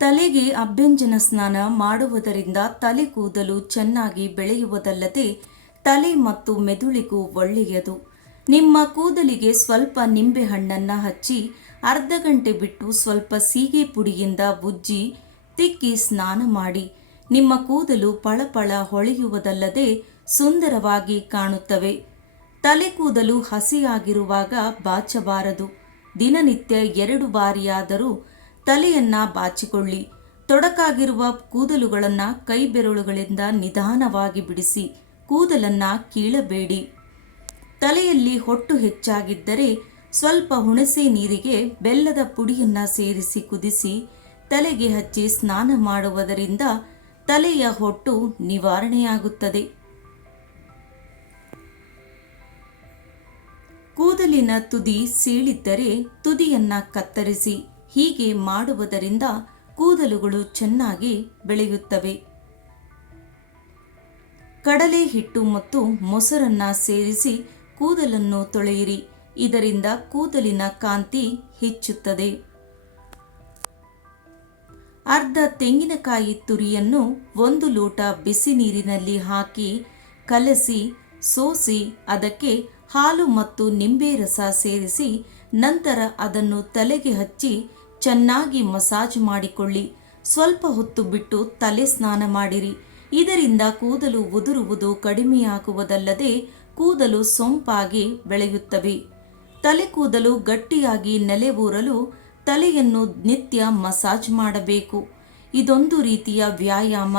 ತಲೆಗೆ ಅಭ್ಯಂಜನ ಸ್ನಾನ ಮಾಡುವುದರಿಂದ ತಲೆ ಕೂದಲು ಚೆನ್ನಾಗಿ ಬೆಳೆಯುವುದಲ್ಲದೆ ತಲೆ ಮತ್ತು ಮೆದುಳಿಗೂ ಒಳ್ಳೆಯದು. ನಿಮ್ಮ ಕೂದಲಿಗೆ ಸ್ವಲ್ಪ ನಿಂಬೆಹಣ್ಣನ್ನು ಹಚ್ಚಿ ಅರ್ಧ ಗಂಟೆ ಬಿಟ್ಟು ಸ್ವಲ್ಪ ಸೀಗೆ ಪುಡಿಯಿಂದ ಉಜ್ಜಿ ತಿಕ್ಕಿ ಸ್ನಾನ ಮಾಡಿ. ನಿಮ್ಮ ಕೂದಲು ಪಳಪಳ ಹೊಳೆಯುವುದಲ್ಲದೆ ಸುಂದರವಾಗಿ ಕಾಣುತ್ತವೆ. ತಲೆ ಕೂದಲು ಹಸಿಯಾಗಿರುವಾಗ ಬಾಚಬಾರದು. ದಿನನಿತ್ಯ 2 ಬಾರಿಯಾದರೂ ತಲೆಯನ್ನ ಬಾಚಿಕೊಳ್ಳಿ. ತೊಡಕಾಗಿರುವ ಕೂದಲುಗಳನ್ನು ಕೈ ಬೆರಳುಗಳಿಂದ ನಿಧಾನವಾಗಿ ಬಿಡಿಸಿ ಕೂದಲನ್ನ ಕೀಳಬೇಡಿ. ತಲೆಯಲ್ಲಿ ಹೊಟ್ಟು ಹೆಚ್ಚಾಗಿದ್ದರೆ ಸ್ವಲ್ಪ ಹುಣಸೆ ನೀರಿಗೆ ಬೆಲ್ಲದ ಪುಡಿಯನ್ನ ಸೇರಿಸಿ ಕುದಿಸಿ ತಲೆಗೆ ಹಚ್ಚಿ ಸ್ನಾನ ಮಾಡುವುದರಿಂದ ತಲೆಯ ಹೊಟ್ಟು ನಿವಾರಣೆಯಾಗುತ್ತದೆ. ಕೂದಲಿನ ತುದಿ ಸೀಳಿದ್ದರೆ ತುದಿಯನ್ನ ಕತ್ತರಿಸಿ. ಹೀಗೆ ಮಾಡುವುದರಿಂದ ಕೂದಲುಗಳು ಚೆನ್ನಾಗಿ ಬೆಳೆಯುತ್ತವೆ. ಕಡಲೆ ಹಿಟ್ಟು ಮತ್ತು ಮೊಸರನ್ನ ಸೇರಿಸಿ ಕೂದಲನ್ನು ತೊಳೆಯಿರಿ. ಇದರಿಂದ ಕೂದಲಿನ ಕಾಂತಿ ಹೆಚ್ಚುತ್ತದೆ. ಅರ್ಧ ತೆಂಗಿನಕಾಯಿ ತುರಿಯನ್ನು 1 ಲೋಟ ಬಿಸಿ ನೀರಿನಲ್ಲಿ ಹಾಕಿ ಕಲಸಿ ಸೋಸಿ ಅದಕ್ಕೆ ಹಾಲು ಮತ್ತು ನಿಂಬೆ ರಸ ಸೇರಿಸಿ ನಂತರ ಅದನ್ನು ತಲೆಗೆ ಹಚ್ಚಿ ಚೆನ್ನಾಗಿ ಮಸಾಜ್ ಮಾಡಿಕೊಳ್ಳಿ. ಸ್ವಲ್ಪ ಹೊತ್ತು ಬಿಟ್ಟು ತಲೆ ಸ್ನಾನ ಮಾಡಿರಿ. ಇದರಿಂದ ಕೂದಲು ಉದುರುವುದು ಕಡಿಮೆಯಾಗುವುದಲ್ಲದೆ ಕೂದಲು ಸೊಂಪಾಗಿ ಬೆಳೆಯುತ್ತವೆ. ತಲೆ ಕೂದಲು ಗಟ್ಟಿಯಾಗಿ ನೆಲೆಯೂರಲು ತಲೆಯನ್ನು ನಿತ್ಯ ಮಸಾಜ್ ಮಾಡಬೇಕು. ಇದೊಂದು ರೀತಿಯ ವ್ಯಾಯಾಮ.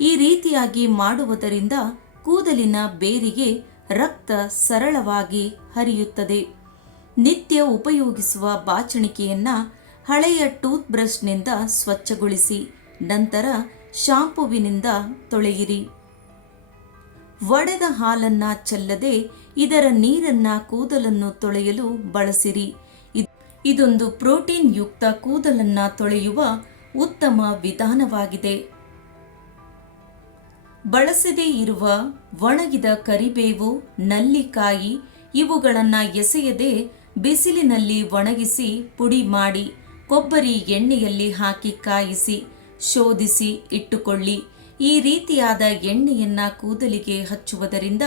ಈ ರೀತಿಯಾಗಿ ಮಾಡುವುದರಿಂದ ಕೂದಲಿನ ಬೇರಿಗೆ ರಕ್ತ ಸರಳವಾಗಿ ಹರಿಯುತ್ತದೆ. ನಿತ್ಯ ಉಪಯೋಗಿಸುವ ಬಾಚಣಿಕೆಯನ್ನು ಹಳೆಯ ಟೂತ್ ಬ್ರಷ್ನಿಂದ ಸ್ವಚ್ಛಗೊಳಿಸಿ ನಂತರ ಶಾಂಪುವಿನಿಂದ ತೊಳೆಯಿರಿ. ಒಡೆದ ಹಾಲನ್ನ ಚೆಲ್ಲದೆ ಇದರ ನೀರನ್ನ ಕೂದಲನ್ನು ತೊಳೆಯಲು ಬಳಸಿರಿ. ಇದೊಂದು ಪ್ರೋಟೀನ್ ಯುಕ್ತ ಕೂದಲನ್ನ ತೊಳೆಯುವ ಉತ್ತಮ ವಿಧಾನವಾಗಿದೆ. ಬಳಸದೇ ಇರುವ ಒಣಗಿದ ಕರಿಬೇವು, ನಲ್ಲಿಕಾಯಿ ಇವುಗಳನ್ನು ಎಸೆಯದೆ ಬಿಸಿಲಿನಲ್ಲಿ ಒಣಗಿಸಿ ಪುಡಿ ಮಾಡಿ ಕೊಬ್ಬರಿ ಎಣ್ಣೆಯಲ್ಲಿ ಹಾಕಿ ಕಾಯಿಸಿ ಶೋಧಿಸಿ ಇಟ್ಟುಕೊಳ್ಳಿ. ಈ ರೀತಿಯಾದ ಎಣ್ಣೆಯನ್ನ ಕೂದಲಿಗೆ ಹಚ್ಚುವುದರಿಂದ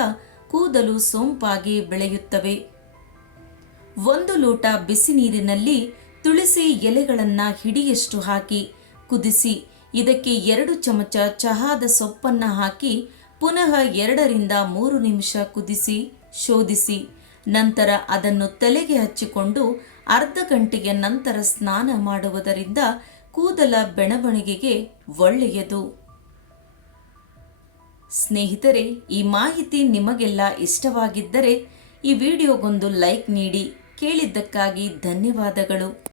ಕೂದಲು ಸೊಂಪಾಗಿ ಬೆಳೆಯುತ್ತವೆ. 1 ಲೋಟ ಬಿಸಿ ನೀರಿನಲ್ಲಿ ತುಳಸಿ ಎಲೆಗಳನ್ನು ಹಿಡಿಯಷ್ಟು ಹಾಕಿ ಕುದಿಸಿ ಇದಕ್ಕೆ 2 ಚಮಚ ಚಹಾದ ಸೊಪ್ಪನ್ನು ಹಾಕಿ ಪುನಃ 2 ರಿಂದ 3 ನಿಮಿಷ ಕುದಿಸಿ ಶೋಧಿಸಿ ನಂತರ ಅದನ್ನು ತಲೆಗೆ ಹಚ್ಚಿಕೊಂಡು ಅರ್ಧ ಗಂಟೆಯ ನಂತರ ಸ್ನಾನ ಮಾಡುವುದರಿಂದ ಕೂದಲ ಬೆಳವಣಿಗೆಗೆ ಒಳ್ಳೆಯದು. ಸ್ನೇಹಿತರೆ, ಈ ಮಾಹಿತಿ ನಿಮಗೆಲ್ಲ ಇಷ್ಟವಾಗಿದ್ದರೆ ಈ ವಿಡಿಯೋಗೊಂದು ಲೈಕ್ ನೀಡಿ. ಕೇಳಿದ್ದಕ್ಕಾಗಿ ಧನ್ಯವಾದಗಳು.